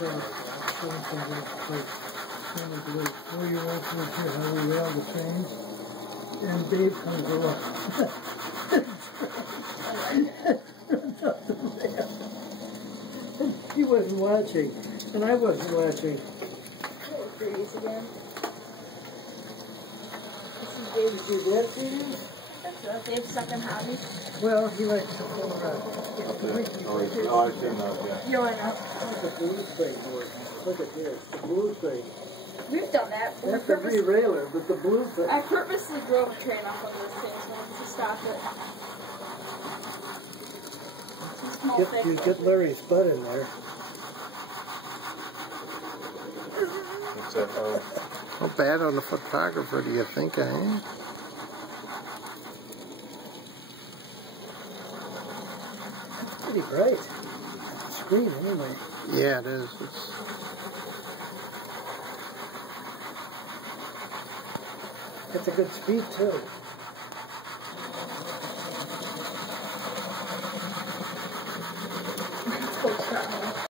like a little 4-year-old comes here, how we rail the trains, and Dave comes along. He wasn't watching, and I wasn't watching. Curious again. Did you do that for you? That's Dave's second hobby. Well, he likes to pull around. Oh, I see now, yeah. You know, I know. Look at the blue train board. Look at this. The blue train. We've done that. That's the re-railer, but the blue train. I purposely drove a train off one of those things once to stop it. You get Larry's butt in there. What's that, How bad on the photographer do you think I am? It's pretty bright. Screen anyway. Yeah, it is. It's a good speed too.